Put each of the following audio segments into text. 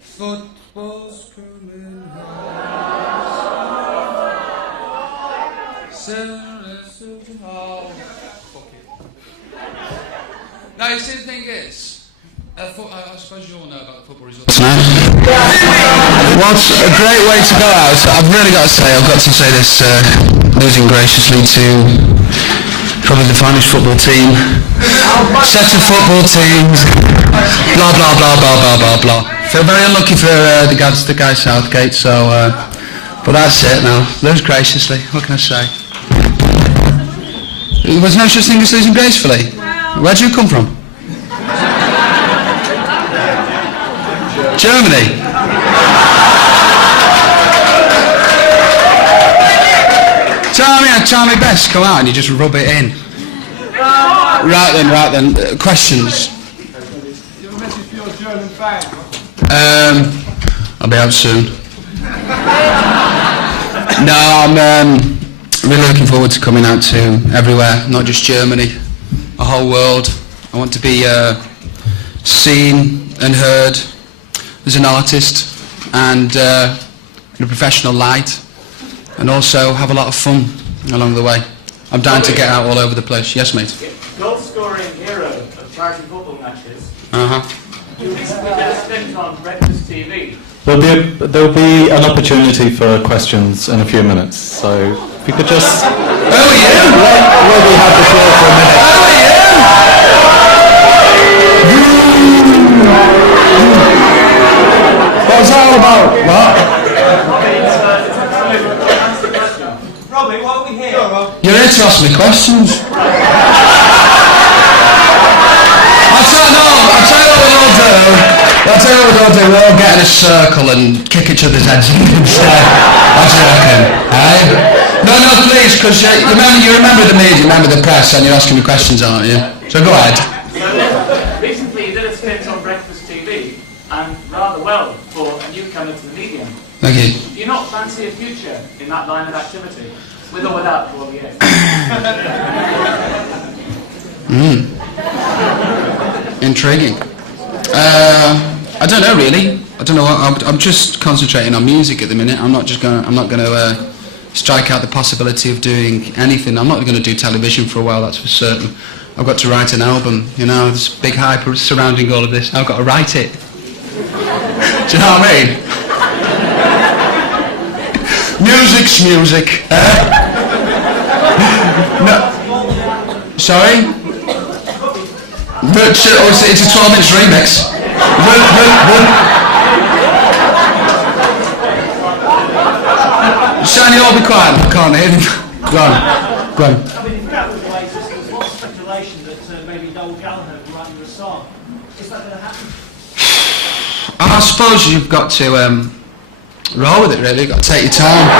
Football's coming home. Now, you see, the thing is, I suppose you all know about the football results tonight. What a great way to go out. I've really got to say, this, losing graciously to probably the finest football team, set of football teams, blah, blah, blah, blah, blah, blah, blah. Feel very unlucky for the guy Southgate, so, but that's it now. Lose graciously, what can I say? There was no such thing as losing gracefully. Where do you come from? Germany. Tell me best, come out and you just rub it in. Right then, questions? You have a message for your German fans? I'll be out soon. No, I'm really looking forward to coming out to everywhere, not just Germany, the whole world. I want to be seen and heard as an artist and in a professional light, and also have a lot of fun along the way. I'm dying to get out all over the place. Yes, mate? Goal-scoring hero of charity football matches. You recently did a stint on Breakfast TV. There'll be an opportunity for questions in a few minutes, so if you could just... Oh, yeah? We'll have the floor for a minute. Oh, yeah? What was that all about? What? Robbie, what are we here? You're here to ask me questions. I'll tell you what we'll do. We'll all get in a circle and kick each other's heads in instead. What do you reckon? Eh? No, please, because you remember the media, you remember the press, and you're asking me questions, aren't you? So go ahead. Recently you did a stint on Breakfast TV, and rather well for a newcomer to the medium. Thank you. Do you not fancy a future in that line of activity, with or without all the eggs? Intriguing. I don't know really. I don't know. I'm just concentrating on music at the minute. I'm not going to strike out the possibility of doing anything. I'm not going to do television for a while. That's for certain. I've got to write an album. You know, there's big hype surrounding all of this. I've got to write it. Do you know what I mean? Music's music. No. Sorry. But it's a 12-inch remix. Shiny, all be quiet. I can't hear him. Go on. I mean, throughout the way, there's lots of speculation that maybe Noel Gallagher will write you a song. Is that going to happen? I suppose you've got to roll with it, really. You've got to take your time.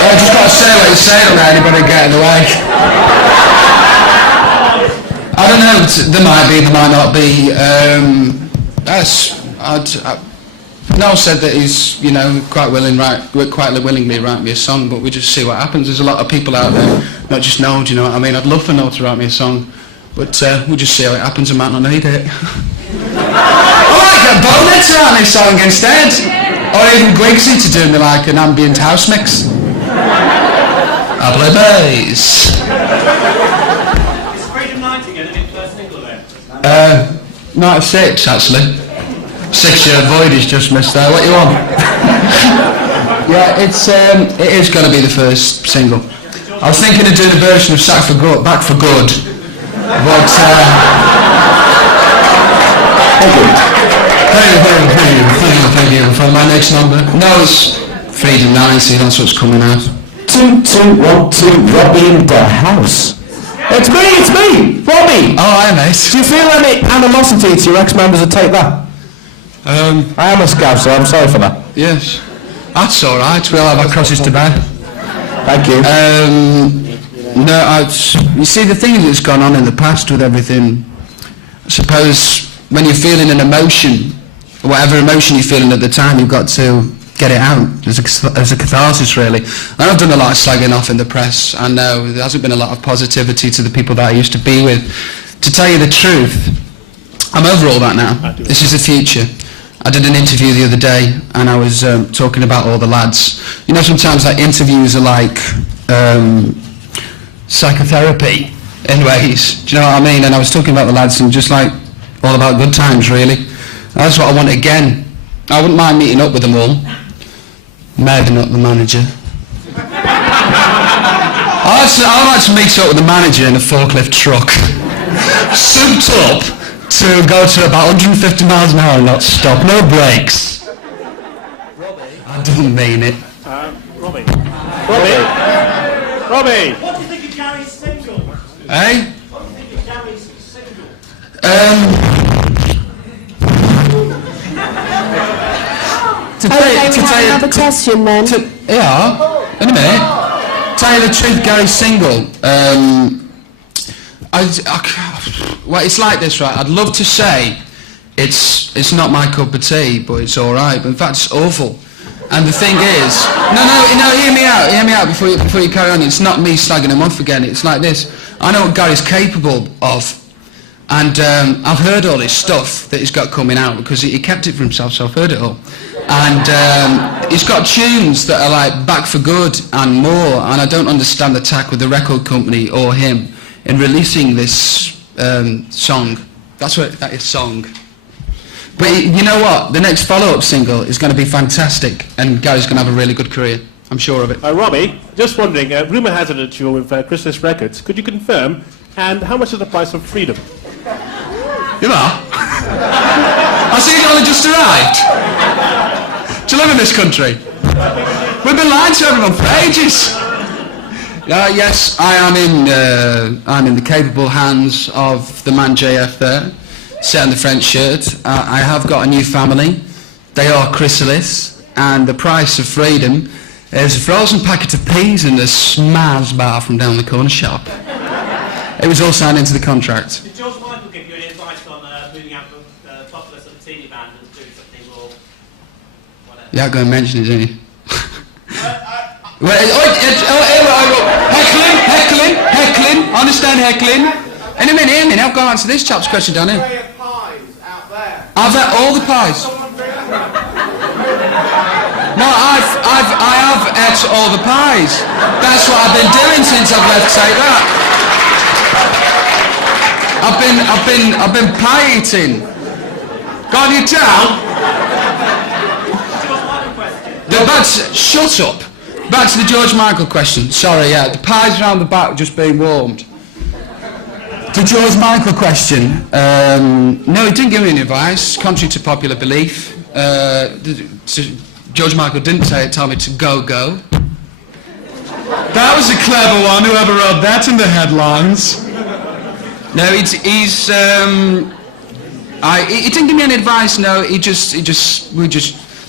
I just got to say what you say, don't let anybody get in the way. I don't know, there might be, there might not be. Noel said that he's, quite willingly write me a song, but we just see what happens. There's a lot of people out there, not just Noel, do you know what I mean? I'd love for Noel to write me a song, but we'll just see how it happens. I might not need it. I might get Bonnet to write me a song instead, or even Gwigsy to do me like an ambient house mix. I play bass. Is Freedom 90 going to be the first single then? 96 actually. 6-year void is just missed there. What you want? Yeah, it is going to be the first single. I was thinking of doing a version of Back for Good, but thank you for my next number. No, it's Freedom 90. That's what's coming out. 2, 2, 1, 2, Robbie in the house. It's me, Robbie. Oh, hi, mate. Do you feel any animosity to your ex-members that take that? I am a scout, so I'm sorry for that. Yes. That's all right. We'll have our crosses to bear. Thank you. No, you see, the thing that's gone on in the past with everything, I suppose when you're feeling an emotion, whatever emotion you're feeling at the time, you've got to get it out as a catharsis, really. And I've done a lot of slagging off in the press. I know there hasn't been a lot of positivity to the people that I used to be with. To tell you the truth, I'm over all that now. This is the future. I did an interview the other day, and I was talking about all the lads. You know, sometimes like interviews are like psychotherapy in ways. Do you know what I mean? And I was talking about the lads and just like all about good times, really. That's what I want again. I wouldn't mind meeting up with them all. Maybe not the manager. I'd like to meet up with the manager in a forklift truck, souped up, to go to about 150 miles an hour and not stop, no brakes. Robbie? I didn't mean it. Robbie? Robbie! What do you think of Gary's single? Eh? What do you think of Gary's single? Have a question then. Yeah, in a minute. Tell you the truth, Gary's single. Well, it's like this, right? I'd love to say it's not my cup of tea, but it's all right. But in fact, it's awful. And the thing is, no, hear me out before you carry on. It's not me slagging him off again. It's like this. I know what Gary's capable of, and I've heard all this stuff that he's got coming out because he kept it for himself, so I've heard it all. And he's got tunes that are like Back for Good and more, and I don't understand the tack with the record company or him in releasing this song. That is song. But you know what? The next follow-up single is going to be fantastic, and Gary's going to have a really good career. I'm sure of it. Robbie, just wondering, rumour has it that you're with Chrysalis Records. Could you confirm? And how much is the price of freedom? You know? I see you've only just arrived. To live in this country. We've been lying to everyone for ages. Yes, I'm in the capable hands of the man JF there, set in the French shirt. I have got a new family. They are Chrysalis, and the price of freedom is a frozen packet of peas and a Smaz bar from down the corner shop. It was all signed into the contract. Did George Michael give you any advice on moving out of the Populous of the teeny band and doing something more? Whatever? You're not going to mention it, are you? Heckling, understand heckling. In a minute, I've got to answer this chap's question down here. I've had all the pies. No, I have ate all the pies. That's what I've been doing since I've left Take That. I've been pie eating. Got your towel? Shut up. Back to the George Michael question. Sorry, yeah, the pies around the back just being warmed. The George Michael question. No, he didn't give me any advice, contrary to popular belief. George Michael didn't tell me to go. That was a clever one, whoever wrote that in the headlines. No, he didn't give me any advice, no, we just,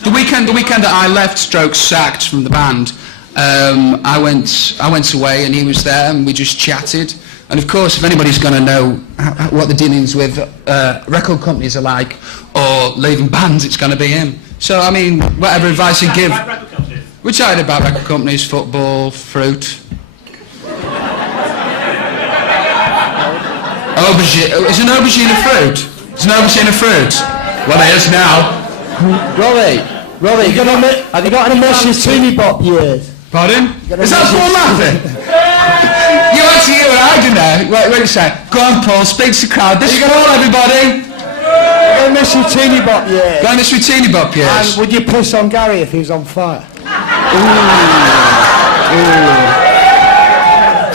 the weekend that I left stroke sacked from the band, I went away and he was there and we just chatted. And of course, if anybody's going to know what the dealings with record companies are like, or leaving bands, it's going to be him. So, I mean, whatever advice he'd give. We chatted about record companies, football, fruit. Aubergine. Is an aubergine a fruit? Is an aubergine a fruit? Well, it is now. Robbie, have you got any messages to me, Bob? Yes. Pardon? Is that Paul Mather? You want to hear what I do now? Wait a sec. Go on, Paul, speak to the crowd. This is Paul, everybody. Got a message to me, Bob? Yes. Got a message to me, Bob? Yes. And would you piss on Gary if he was on fire?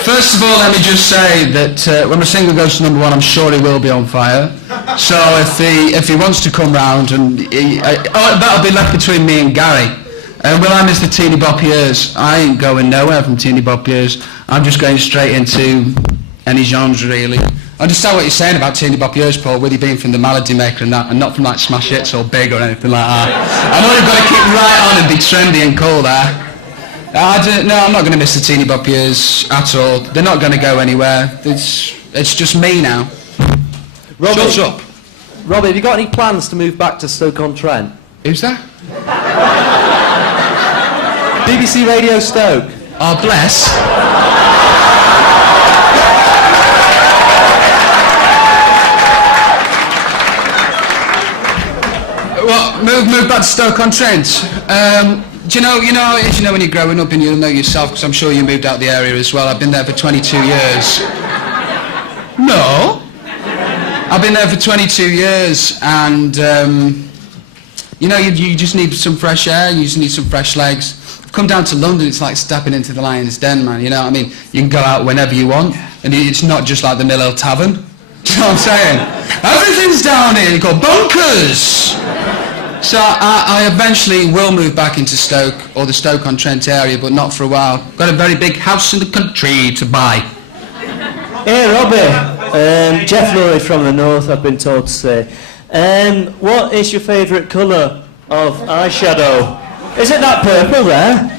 First of all, let me just say that when my single goes to number one, I'm sure he will be on fire. So if he wants to come round, and that'll be left between me and Gary. Will I miss the teeny bop years? I ain't going nowhere from teeny bop years. I'm just going straight into any genre, really. I understand what you're saying about teeny bop years, Paul, with you being from the Melody Maker and that, and not from like Smash Hits or Big or anything like that. I know you've got to keep right on and be trendy and cool there. No, I'm not going to miss the teeny bop years at all. They're not going to go anywhere. It's just me now. Robbie, shut up. Robbie, have you got any plans to move back to Stoke-on-Trent? Who's that? BBC Radio Stoke. Oh, bless. Well, move back to Stoke-on-Trent. Do you know how it is, when you're growing up, and you'll know yourself, because I'm sure you moved out the area as well. I've been there for 22 years. No. I've been there for 22 years, and, you just need some fresh air, you just need some fresh legs. Come down to London, it's like stepping into the lion's den, man, you know what I mean? You can go out whenever you want, and it's not just like the Mill Hill Tavern. Do you know what I'm saying? Everything's down here, you got bunkers! So I eventually will move back into Stoke, or the Stoke-on-Trent area, but not for a while. Got a very big house in the country to buy. Hey Robbie, Jeff Lurie from the north, I've been told to say. What is your favourite colour of eyeshadow? Is it that purple there?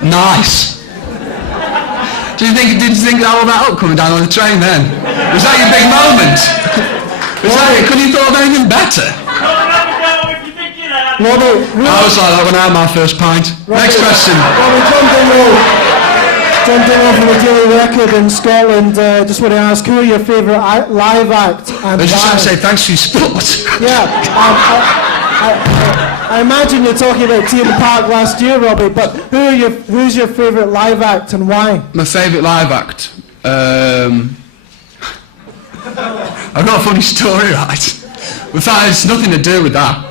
Nice. Did you think all that up coming down on the train then? Was that your big moment? Was that it? Couldn't you thought of anything better? I was like that when I had my first pint. Next question. John Dingwall from the Daily Record in Scotland. Just want to ask, who are your favourite live act? And I was just going to say thanks for your support. Yeah, I imagine you're talking about Tea in the Park last year, Robbie, but who's your favourite live act and why? My favourite live act? I've got a funny story, right? In fact, it's nothing to do with that.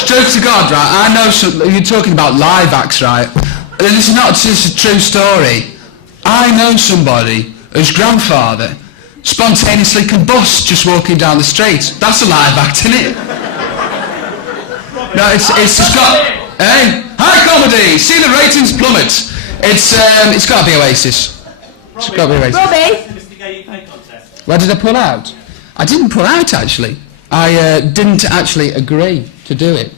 Straight to God, right? I know you're talking about live acts, right? This is not just a true story. I know somebody whose grandfather spontaneously combust just walking down the street. That's a live act, isn't it? No, it's got... Hey? High comedy! See the ratings plummet. It's got to be Oasis. It's got to be Oasis. Robbie! Where did I pull out? I didn't pull out, actually. I didn't actually agree to do it.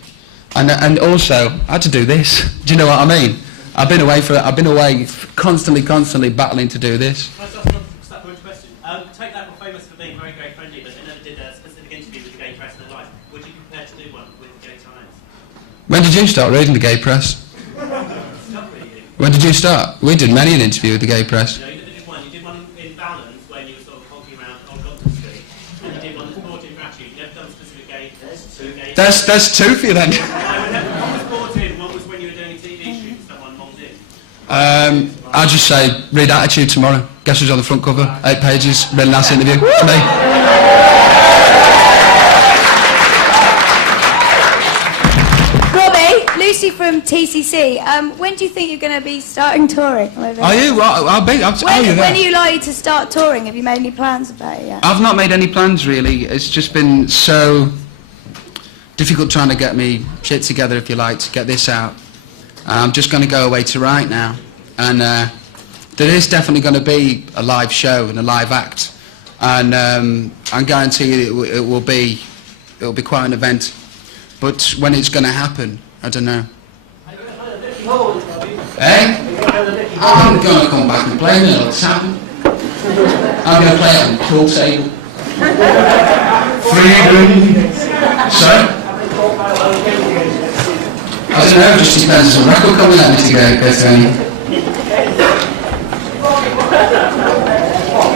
And also, I had to do this. Do you know what I mean? I've been away constantly battling to do this. Can I just ask another question? Take that were famous for being very, very friendly, but they never did a specific interview with the gay press in their life. Would you be prepared to do one with the Gay Times? When did you start reading the gay press? When did you start? We did many an interview with the gay press. No, you did one. You did one in Balance when you were sort of honking around Old Doctor Street, and you did one that's brought in Gratitude. You never done a specific gay. There's two for you then. One was brought in, one was when you were doing a TV shoot, someone mobbed in. I'll just say, read Attitude tomorrow. Guess who's on the front cover? 8 pages. Really nice interview. It's me. Robbie, Lucy from TCC. When do you think you're going to be starting touring? Are you? I'll tell you that. When are you likely to start touring? Have you made any plans about it yet? I've not made any plans really. It's just been so difficult trying to get me shit together, if you like, to get this out. I'm just going to go away to write now, and there is definitely going to be a live show and a live act, and I guarantee you it'll be quite an event. But when it's going to happen, I don't know. Eh? I'm going to come back and play a little tavern. I'm going to play it on the pool table. Freedom. Sorry? I don't know, it just depends on the record coming at me to go through.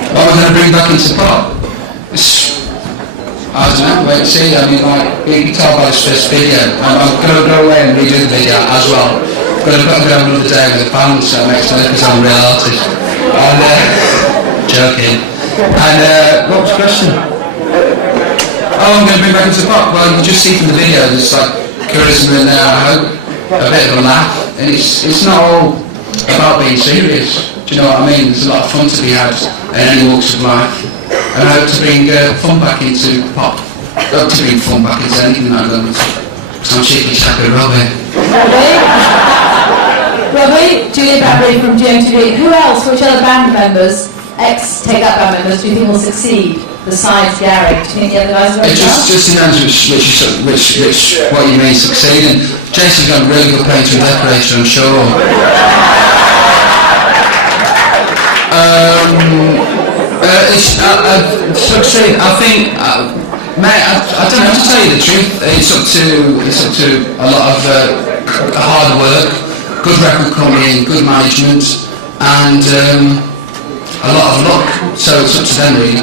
What am I going to bring back into pop? I don't know, wait and see. I mean, like, you can tell by this first video. I'm going to go away and redo the video as well. I'm going to have another day with the fans, so it makes me look as I'm a real artist. And, joking. And, what was the question? Oh, I'm going to bring back into pop. Well, you can just see from the video, there's like charisma in there, I hope. A bit of a laugh. And it's not all about being serious. Do you know what I mean? There's a lot of fun to be had in any walks of life. And I hope to bring fun back into pop. I hope to bring fun back into anything I've done. So I'm cheeky chappy Robbie. Robbie, Julia Bradbury from GMTV. Who else, which other band members, ex-Take That band members, do you think will succeed besides Gary? Do you think the other guys are It just depends which what you mean succeeding. Jason's got a really good painter and decorator, I'm sure. Succeed. I think, mate. I don't know to tell you the truth. It's up to a lot of hard work, good record company, good management, and a lot of luck. So it's up to them really.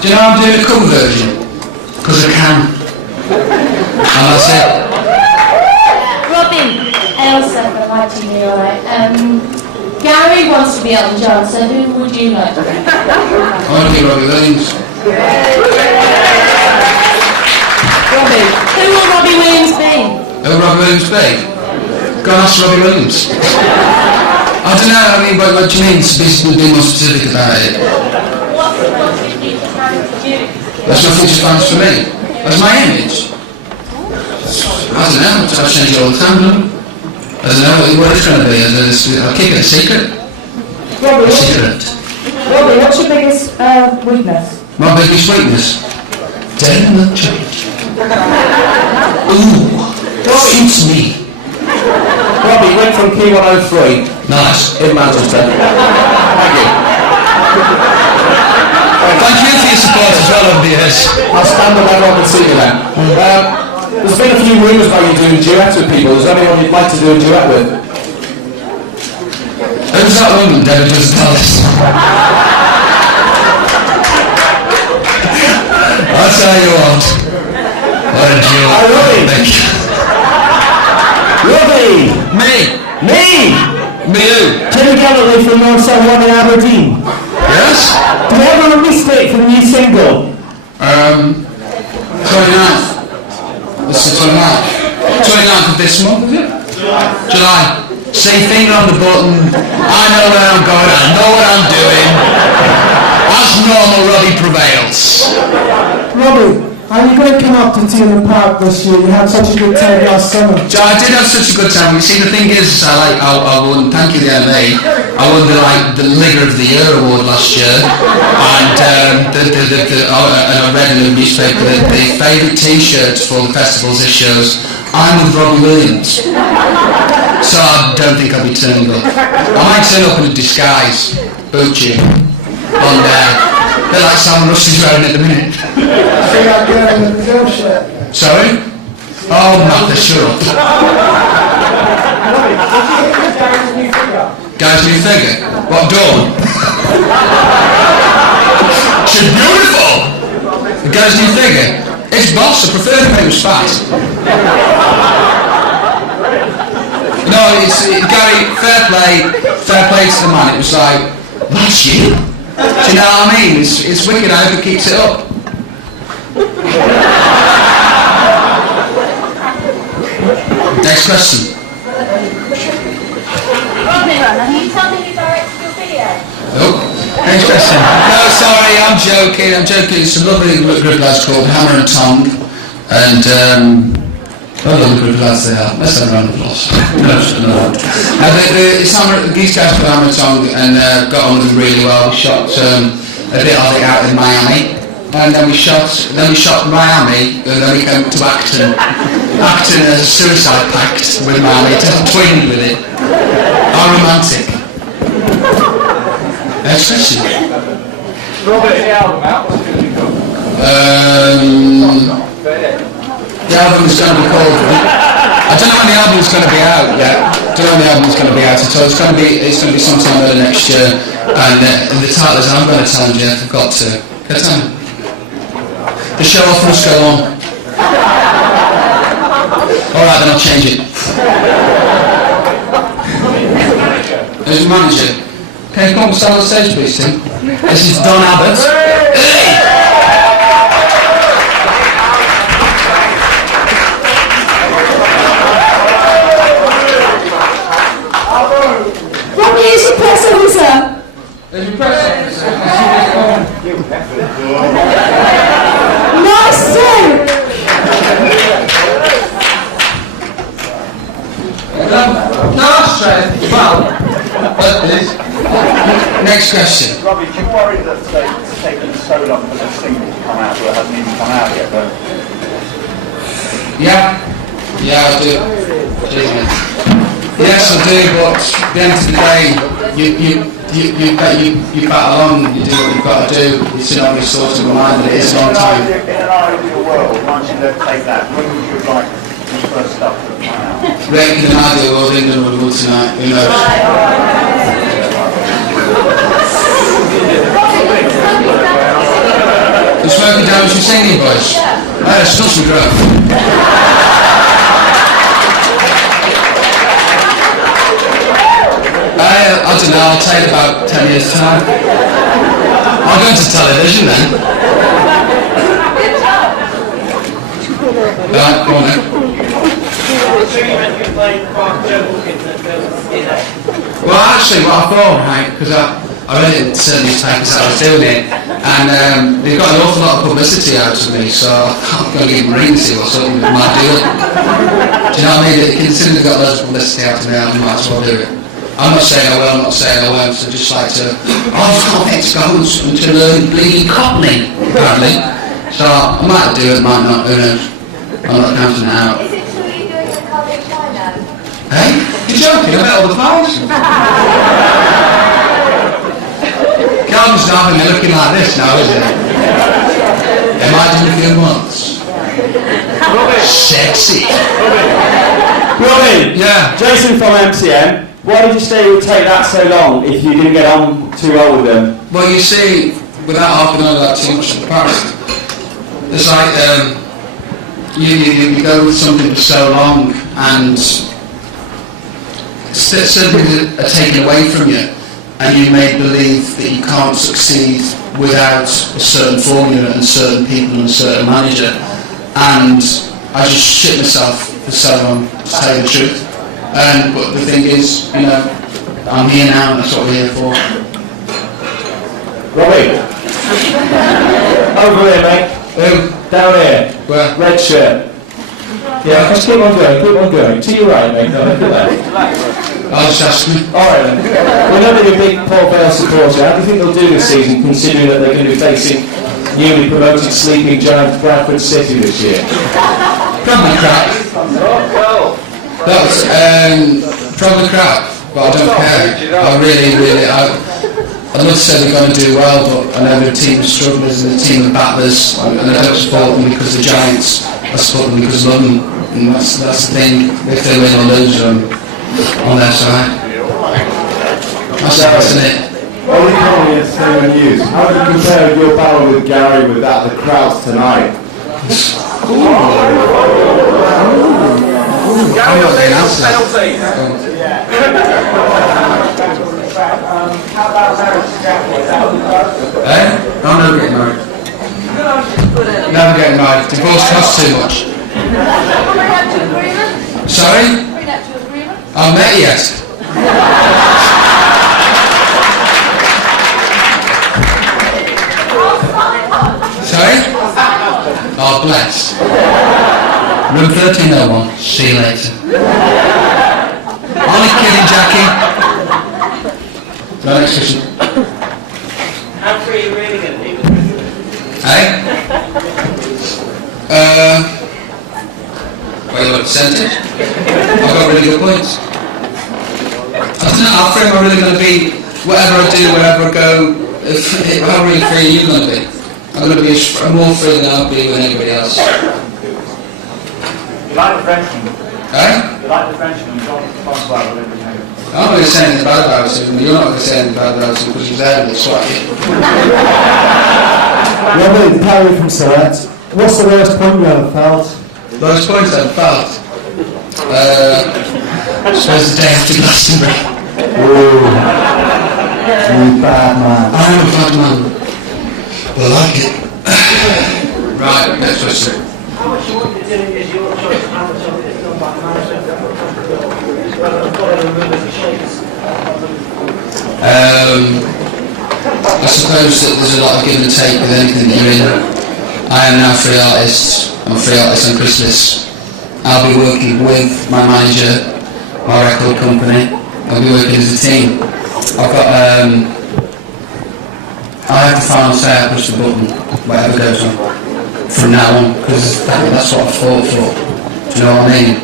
Do you know I'm doing a cover version? Because I can. And that's it. Robbie, Elsa from ITV, alright. Gary wants to be Elton John, so who would you like to be? I want to be Robbie Williams. Robbie. Who will Robbie Williams be? Who will Robbie Williams be? Go and ask Robbie Williams. I don't know, I mean, what do you mean? Be more specific about it. What's your future plans for you? That's my future plans for me. That's my image. I don't know, I change it all the time, no? I don't know what it's going to be. I'll keep it a secret. Robbie, A secret. what's your biggest weakness? My biggest weakness? Telling the truth. Ooh, suits me. Robbie, went from Key 103 Nice. in Manchester. Thank you. Thank you for your support as well over the years. I'll stand up and I can see you then. There's been a few rumours about you doing duets with people. Is there anyone you'd like to do a duet with? Who's that woman, David Gonzalez? I'll tell you what. What a duo. Hi, Robbie. Thank you. Robbie! Me. Me! Me who? Tim Galloway from North South One in Aberdeen. Yes? Do you have a release date for the new single? 29th. This is the 29th of this month, is it? July. See, finger on the button. I know where I'm going. I know what I'm doing. As normal, Robbie prevails. Robbie, are you going to come up to Tea in the Park this year? You had such a good time last summer. I did have such a good time. You see, the thing is, I won. Thank you, the LA. I won the Ligger of the Year award last year, and and I read in the newspaper that the favourite T-shirts for the festivals this year was "I'm with Robbie Williams." So I don't think I'll be turning up. I might turn up in a disguise, boot you, on there. A bit like Sam Russ is wearing at the minute. See that girl in the Brazil shirt? Sorry? Oh, Martha, shut up. Guy's new figure? What, Dawn? She's beautiful! The guy's new figure? It's boss, I prefer him when he was fat. No, Gary, fair play to the man. It was like, that's you? Do you know what I mean? It's wicked, I hope he keeps it up. Next question. Can you tell me who directed your video? Nope. Next question. No, sorry, I'm joking. It's a lovely group of lads called Hammer and Tongue. And, I love the group of lads they are. Let's have a round of applause. These guys called Hammer and Tongue and got on with them really well. We shot a bit of it out in Miami. And then we shot Miami, and then we came to Acton. Acton as a suicide pact with Miami, twinned with it. How romantic. Next question. Robert, the album out, what's it going to be called? The album is going to be called... I don't know when the album is going to be out yet. I don't know when the album is going to be out at all. It's going to be sometime early next year. And the title is, I'm going to tell you, I forgot to... Can I tell you? The show off must go on. Alright, then I'll change it. Who's the manager? Can you come and stand on stage, please, Tim? This is Don Abbott. Hey! Robbie is your press officer. There's your press officer. Nice suit. No, that's straight. Well, next question. Robbie, do you worry that it's taken so long for the single to come out, or it hasn't even come out yet? But... Yeah, I do. Cheers, mate. Yes, I do, but at the end of the day, you battle on, you do what you've got to do. It's an only sort of mind that it is a long time. In an ideal world, once you take that, when would you like the first stuff to come out? In an ideal world, England would win tonight, who knows? The smoking damage you're singing, boys. It's not some growth. I don't know, I'll take about 10 years' time. I'll go into television then. Right, go on then. Well, actually, what I thought, right, because I read it in certain newspapers that I was doing it, and they've got an awful lot of publicity out of me, so I'm going to give them a ring to see what's up with my deal. Do you know what I mean? Considering they've got loads of publicity out of me, I might as well do it. I'm not saying I will, I'm not saying I won't, so just like to... Oh, it's going to learn bleeding Cockney, apparently. So I might do it, might not, who knows. I'm not counting it out. Is it true you're doing the Cardiff China? Hey? You're joking, I bet all the files. Calvin's not having me looking like this now, is it? It might do in a few months. Sexy. Robbie! Yeah? Jason from MCM. Why did you say it would take that so long if you didn't get on too well with them? Well, you see, without harping on that too much in the past, it's like you go with something for so long and certain things are taken away from you and you make believe that you can't succeed without a certain formula and certain people and a certain manager. And I just shit myself for so long, to tell you the truth. But the thing is, you know, I'm here now and that's what we're here for. Robbie! Over here, mate. Who? Down here. Where? Red shirt. Yeah, just keep on going. To your right, mate. No, look at that. I'll just ask me. Alright then. We know that you're a big Paul Bale supporter. How do you think they'll do this season, considering that they're going to be facing newly promoted sleeping giant Bradford City this year? Probably crap. That's probably crap, but I don't care. I'd love to say they're going to do well, but I know they're a team of strugglers and a team of battlers, and I don't support them because they're giants. I support them because I love them, and that's the thing. If they win or lose, I'm on their side. That's it. Only coming in cinema news. How do you compare your battle with Gary with that of the crowds tonight? I'm not saying penalty. I'm never getting married. Never getting married. Divorce costs too much. Sorry? I'm met yet. Sorry? Oh, bless. Room 1301. See you later. Only kidding, Jackie. No, next question. How free are you really going to be with this? Hey? Wait, you want a percentage? I've got really good points. I don't know, how free am I really going to be? Whatever I do, wherever I go, how really free are you going to be? I'm going to be more free than I'll be with anybody else. You like the Frenchman? Hey? You like the Frenchman? You don't talk about everything. I'm not going to say anything bad about him, you're not going to say anything bad about him because he's there and it's swatty. Robbie, Harry from Select. What's the worst point you ever felt? Lowest points I've felt? I suppose the day after Glastonbury. Ooh. You bad man. I am a bad man. But I like it. Right, next question. How much you want to do is your choice, how much of it is done by management? I suppose that there's a lot of give and take with anything that you're in. I am now a free artist. I'm a free artist on Christmas. I'll be working with my manager, my record company. I'll be working as a team. I've got I have the final say. I push the button, whatever goes on from now on, because that's what I fought for. Do you know what I mean?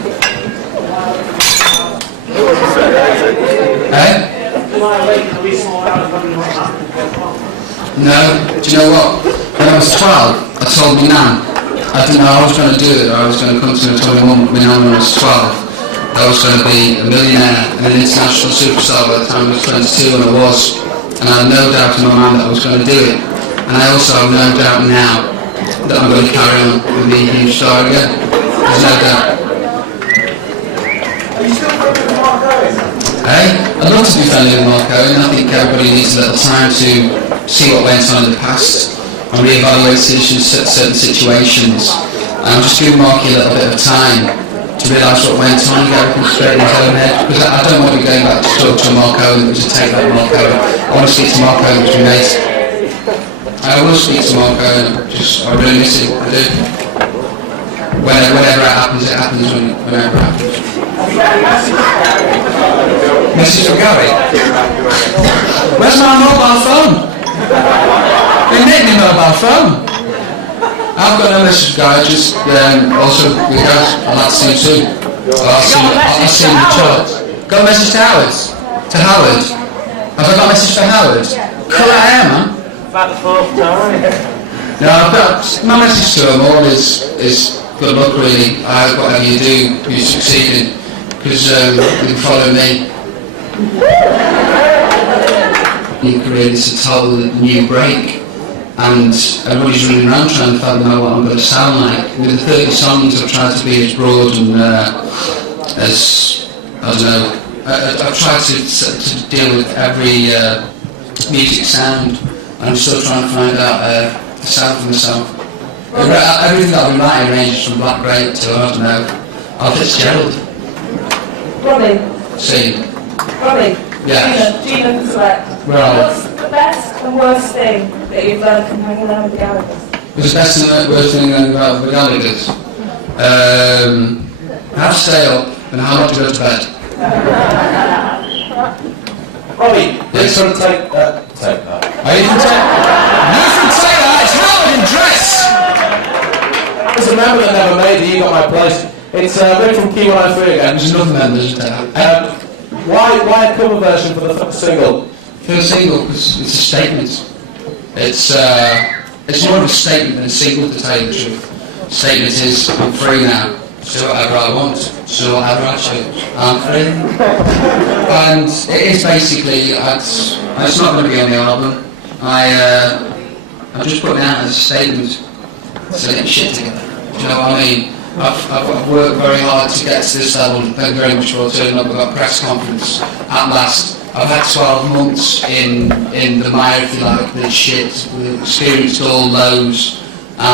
Eh? No, do you know what? When I was 12, I told my nan, I didn't know I was going to do it, or I was going to come to her and tell my mum when I was 12. I was going to be a millionaire and an international superstar by the time I was 22, and I was. And I had no doubt in my mind that I was going to do it. And I also have no doubt now that I'm going to carry on with being a huge star again. There's no doubt. Are you still friends with Mark Owen? Hey, I'd love to be friendly with Mark Owen. I think everybody needs a little time to see what went on in the past and reevaluate certain situations. And I'm just giving Marky a little bit of time to realise what went on and get everything straight in his own head. Because I don't want to be going back to talk to Mark Owen, to take that Mark Owen. I want to speak to Mark Owen, which we made. I will speak to Mark Owen. I really miss him. I do. Whenever it happens, whenever it happens. Message from Gary. Where's my mobile phone? They made me mobile phone. I've got no message from Gary, just also because I'd like to see him too. I'll see him in the charts. Got a message to Howard? To Howard? Have I got a message for Howard? Colour hair, man. About the fourth time. No, I've got my message to them all is good luck really. Whatever you do, you succeeded. Because you can follow me. Your career is a total new break. And everybody's running around trying to find out what I'm going to sound like. With the 30 songs I've tried to be as broad and as, I don't know, I've tried to deal with every music sound. And I'm still trying to find out the sound for myself. Everything that I've been writing ranges from Black Grape to, I don't know, Al Fitzgerald. Robbie. See? Robbie. Yeah. Gina can select. Right. What's the best and worst thing that you've learned from hanging around with the Gallagher's? What's the best and worst thing about the Gallagher's? How to stay up and how not to go to bed. Robbie, please sort of take that. Are you can take? You can take that. It's Howard in dress. There's a member that never made it. You got my place. It's Rick from Key 103 again. There's another member. Why a cover version for the first single? For the single, because it's a statement. It's more of a statement than a single, to tell you the truth. Statement is, I'm free now. Do whatever I want. Do whatever I choose. I'm free. And it is basically, it's not going to be on the album. I'm just putting it out as a statement to get shit together. Do you know what I mean? I've worked very hard to get to this level. Thank you very much for turning up. We've got a press conference at last. I've had 12 months in the mire, if you like, with shit. We've experienced all lows.